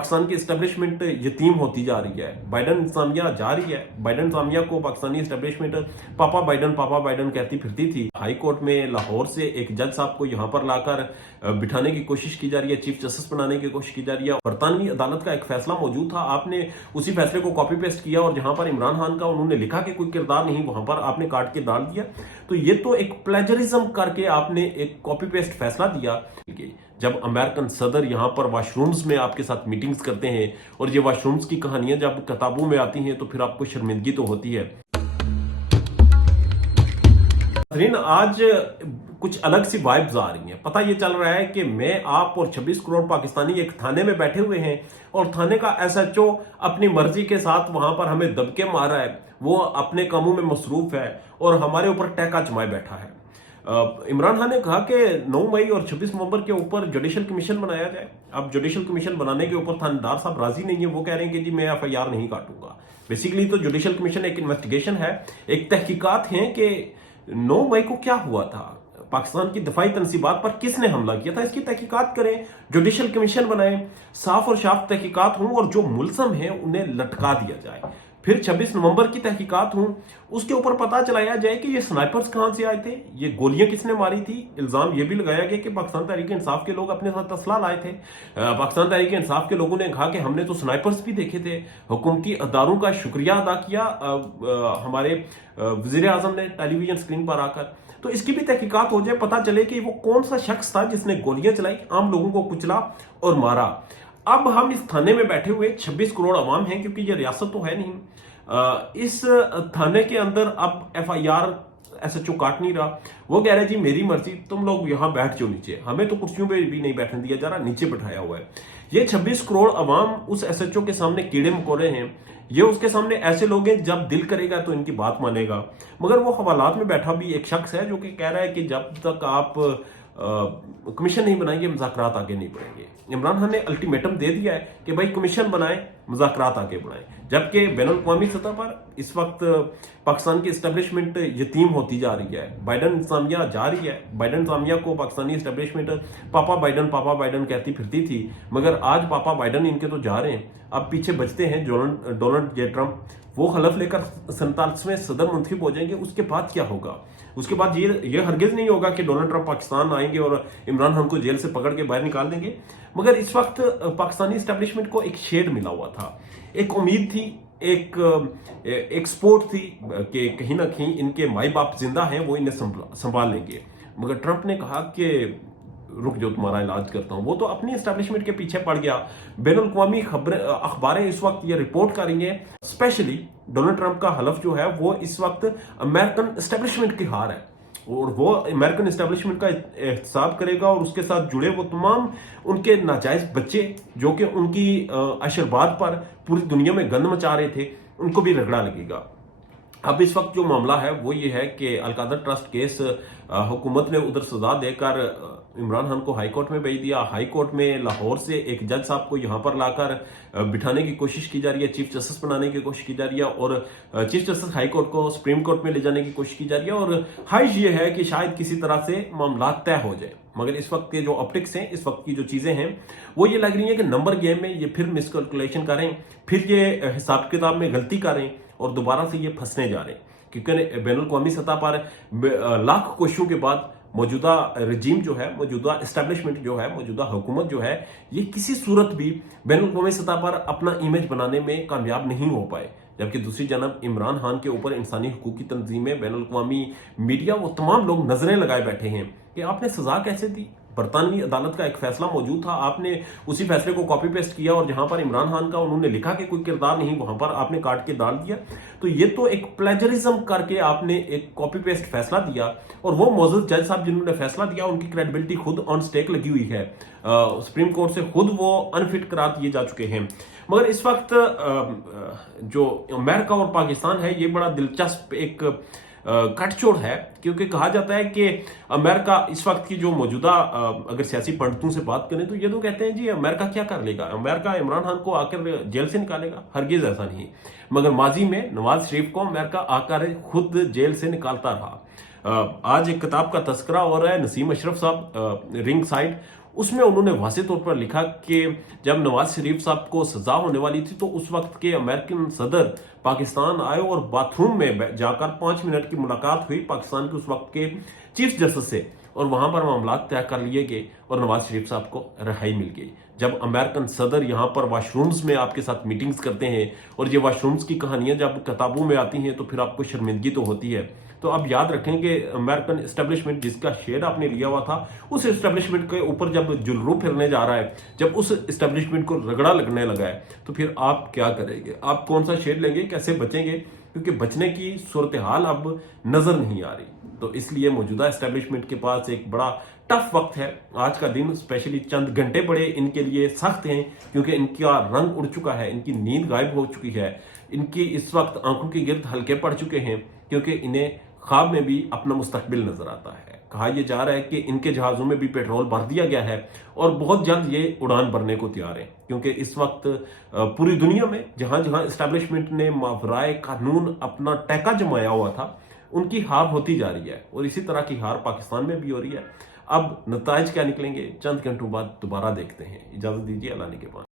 पाकिस्तान की इस्टेब्लिशमेंट यतीम होती जा रही है। बाइडन इंतजामिया जा रही है। बाइडन इंतजामिया को पाकिस्तानी इस्टेब्लिशमेंट पापा बाइडन कहती फिरती थी। हाई कोर्ट में लाहौर से एक जज साहब को यहां पर लाकर बिठाने की कोशिश की जा रही है, चीफ जस्टिस बनाने की कोशिश की जा रही है। बरतानवी अदालत का एक फैसला मौजूद था, आपने उसी फैसले को कॉपी पेस्ट किया और जहां पर इमरान खान का उन्होंने लिखा कि कोई किरदार नहीं, वहां पर आपने काट के डाल दिया। तो ये तो एक प्लेजरिज्म करके आपने एक कॉपी पेस्ट फैसला दिया। जब अमेरिकन सदर यहां पर वॉशरूम्स में आपके साथ मीटिंग्स करते हैं और ये वॉशरूम्स की कहानियां जब किताबों में आती हैं तो फिर आपको शर्मिंदगी तो होती है। आज कुछ अलग सी वाइब्स आ रही हैं। पता ये चल रहा है कि मैं, आप और 26 करोड़ पाकिस्तानी एक थाने में बैठे हुए हैं और थाने का एसएचओ अपनी मर्जी के साथ वहां पर हमें दबके मार रहा है, वो अपने कामों में मसरूफ है और हमारे ऊपर टैका जमाए बैठा है। इमरान खान ने कहा कि 9 मई और 26 नवंबर के ऊपर जुडिशल कमीशन बनाया जाए। अब जुडिशल कमीशन बनाने के ऊपर थानेदार साहब राजी नहीं है, वो कह रहे हैं कि जी मैं एफआईआर नहीं काटूंगा। बेसिकली तो जुडिशल कमीशन एक इन्वेस्टिगेशन है, एक तहकीकात है कि 9 मई को क्या हुआ था, पाकिस्तान की दफाई तनसीबात पर किसने हमला किया था, इसकी तहकीकात करें, जुडिशल कमीशन बनाएं, साफ और साफ तहकीकात हों और जो मुलजम हैं उन्हें लटका दिया जाए। फिर 26 नवंबर की तहकीकात हों, उसके ऊपर पता चलाया जाए कि ये स्नाइपर्स कहां से आए थे, ये गोलियां किसने मारी थी। इल्जाम ये भी लगाया गया कि पाकिस्तान तहरीक इंसाफ के लोग अपने साथ असला लाए थे। पाकिस्तान तहरीक इंसाफ के लोगों ने कहा कि हमने तो स्नाइपर्स भी देखे थे। हुकूमती अदारों का शुक्रिया अदा किया हमारे वजीर आजम ने टेलीविजन स्क्रीन पर आकर। तो इसकी भी तहकीकात हो जाए, पता चले कि वो कौन सा शख्स था जिसने गोलियां चलाई, आम लोगों को कुचला और मारा। अब हम इस थाने में बैठे हुए 26 करोड़ अवाम हैं, क्योंकि ये रियासत तो है नहीं। इस थाने के अंदर अब एफआईआर एसएचओ काट नहीं रहा, वो कह रहे जी मेरी मर्जी, तुम लोग यहां बैठ जाओ नीचे, हमें तो कुर्सियों पे भी नहीं बैठने दिया जा रहा, नीचे बैठाया हुआ है। ये 26 करोड़ अवाम उस एसएचओ के सामने कीड़े मकोड़े हैं। ये उसके सामने ऐसे लोग हैं जब दिल करेगा तो इनकी बात मानेगा। मगर वो हवालात में बैठा भी एक शख्स है जो कि कह रहा है कि जब तक आप कमीशन नहीं बनाएंगे मुज़ाकरात आगे नहीं बढ़ेंगे। इमरान खान ने अल्टीमेटम दे दिया है कि भाई कमीशन बनाएं, मुज़ाकरात आगे बढ़ाएं। जबकि बैनुल-अक़वामी सतह पर इस वक्त पाकिस्तान की इस्टेब्लिशमेंट यतीम होती जा रही है। बाइडन इंतजामिया जा रही है। बाइडन इंतजामिया को पाकिस्तानी इस्टेब्लिशमेंट पापा बाइडन कहती फिरती थी, मगर आज पापा बाइडन इनके तो जा रहे हैं। अब पीछे बचते हैं डोनाल्ड जे ट्रंप, वो हलफ लेकर 47वें सदर मुंतखब हो जाएंगे। उसके बाद क्या होगा? उसके बाद ये हरगिज नहीं होगा कि डोनाल्ड ट्रंप पाकिस्तान आएंगे और इमरान खान को जेल से पकड़ के बाहर निकाल देंगे। मगर इस वक्त पाकिस्तानी एस्टेब्लिशमेंट को एक शेड मिला हुआ था, एक उम्मीद थी, एक सपोर्ट थी कि कहीं ना कहीं इनके माई बाप जिंदा हैं, वो इन्हें संभाल लेंगे। मगर ट्रंप ने कहा कि रुक जाओ, तुम्हारा इलाज करता हूं। वो तो अपनी एस्टेब्लिशमेंट के पीछे पड़ गया। बैनुल-अक़वामी अखबारें इस वक्त ये रिपोर्ट कर रही हैं, स्पेशली डोनाल्ड ट्रंप का हलफ जो है वो इस वक्त अमेरिकन एस्टेब्लिशमेंट की हार है और वो अमेरिकन एस्टेब्लिशमेंट का एहतसाब करेगा और उसके साथ जुड़े वो तमाम उनके नाजायज बच्चे जो कि उनकी आशीर्वाद पर पूरी दुनिया में गंद मचा रहे थे, उनको भी रगड़ा लगेगा। अब इस वक्त जो मामला है वो ये है कि अलकादर ट्रस्ट केस हुकूमत ने उधर सजा देकर इमरान खान को हाई कोर्ट में भेज दिया। हाई कोर्ट में लाहौर से एक जज साहब को यहां पर लाकर बिठाने की कोशिश की जा रही है, चीफ जस्टिस बनाने की कोशिश की जा रही है और चीफ जस्टिस हाई कोर्ट को सुप्रीम कोर्ट में ले जाने की कोशिश की जा रही है। और हाइज ये है कि शायद किसी तरह से मामला तय हो जाए। मगर इस वक्त के जो ऑप्टिक्स हैं, इस वक्त की जो चीजें हैं वो ये लग रही है कि नंबर गेम में ये फिर मिसकैलकुलेशन करें, फिर ये हिसाब किताब में गलती करें और दोबारा से ये फंसने जा रहे हैं। क्योंकि बैनुल-अक़वामी सतह पर लाख कोशिशों के बाद मौजूदा रजीम जो है, मौजूदा एस्टेब्लिशमेंट जो है, मौजूदा हुकूमत जो है, ये किसी सूरत भी बैनुल-अक़वामी सतह पर अपना इमेज बनाने में कामयाब नहीं हो पाए। जबकि दूसरी जानब इमरान खान के ऊपर इंसानी हकूक की तंजीमें, बैनुल-अक़वामी मीडिया, वो तमाम लोग नजरें लगाए बैठे हैं कि आपने सजा कैसे दी। बरतानवी अदालत का एक फैसला मौजूद था, आपने उसी फैसले को कॉपी पेस्ट किया और जहां पर इमरान खान का उन्होंने लिखा कि कोई किरदार नहीं, वहां पर आपने काट के डाल दिया। तो ये तो एक प्लेजरिज्म करके आपने एक कॉपी पेस्ट फैसला दिया और वो मौजूद जज साहब जिन्होंने फैसला दिया उनकी क्रेडिबिलिटी खुद ऑन स्टेक लगी हुई है। सुप्रीम कोर्ट से खुद वो अनफिट करार दिए जा चुके हैं। मगर इस वक्त जो अमेरिका और पाकिस्तान है, ये बड़ा दिलचस्प एक कटछोड़ है, क्योंकि कहा जाता है कि अमेरिका इस वक्त की जो मौजूदा अगर सियासी पंडितों से बात करें तो ये तो कहते हैं जी अमेरिका क्या कर लेगा, अमेरिका इमरान खान को आकर जेल से निकालेगा। हरगिज ऐसा नहीं। मगर माजी में नवाज शरीफ को अमेरिका आकर खुद जेल से निकालता रहा। आज एक किताब का तस्करा हो रहा है, नसीम अशरफ साहब रिंग साइड, उसमें उन्होंने वाज़ेह तौर पर लिखा कि जब नवाज शरीफ साहब को सजा होने वाली थी तो उस वक्त के अमेरिकन सदर पाकिस्तान आए और बाथरूम में जाकर 5 मिनट की मुलाकात हुई पाकिस्तान के उस वक्त के चीफ जस्टिस से, और वहां पर मामला तय कर लिए गए और नवाज शरीफ साहब को रिहाई मिल गई। जब अमेरिकन सदर यहाँ पर वाशरूम्स में आपके साथ मीटिंग्स करते हैं और ये वाशरूम्स की कहानियां जब किताबों में आती हैं तो फिर आपको शर्मिंदगी तो होती है। तो अब याद रखें कि अमेरिकन एस्टेब्लिशमेंट जिसका शेयर आपने लिया हुआ था, उस एस्टेब्लिशमेंट के ऊपर जब जुलरू फिरने जा रहा है, जब उस एस्टेब्लिशमेंट को रगड़ा लगने लगा है, तो फिर आप क्या करेंगे? आप कौन सा शेयर लेंगे? कैसे बचेंगे? क्योंकि बचने की सूरत हाल अब नजर नहीं आ रही। तो इसलिए मौजूदा एस्टेब्लिशमेंट के पास एक बड़ा टफ वक्त है। आज का दिन स्पेशली चंद घंटे बड़े इनके लिए सख्त हैं, क्योंकि इनका रंग उड़ चुका है, इनकी नींद गायब हो चुकी है, इनकी इस वक्त आंखों के गिर्द हल्के पड़ चुके हैं, क्योंकि इन्हें ख्वाब में भी अपना मुस्तकबिल नजर आता है। कहा यह जा रहा है कि इनके जहाजों में भी पेट्रोल भर दिया गया है और बहुत जल्द ये उड़ान भरने को तैयार है, क्योंकि इस वक्त पूरी दुनिया में जहां जहां एस्टेब्लिशमेंट ने मावराए कानून अपना टैका जमाया हुआ था, उनकी हार होती जा रही है और इसी तरह की हार पाकिस्तान में भी हो रही है। अब नताइज क्या निकलेंगे, चंद घंटों बाद दोबारा देखते हैं। इजाजत दीजिए, अल्लाह ने के बाद।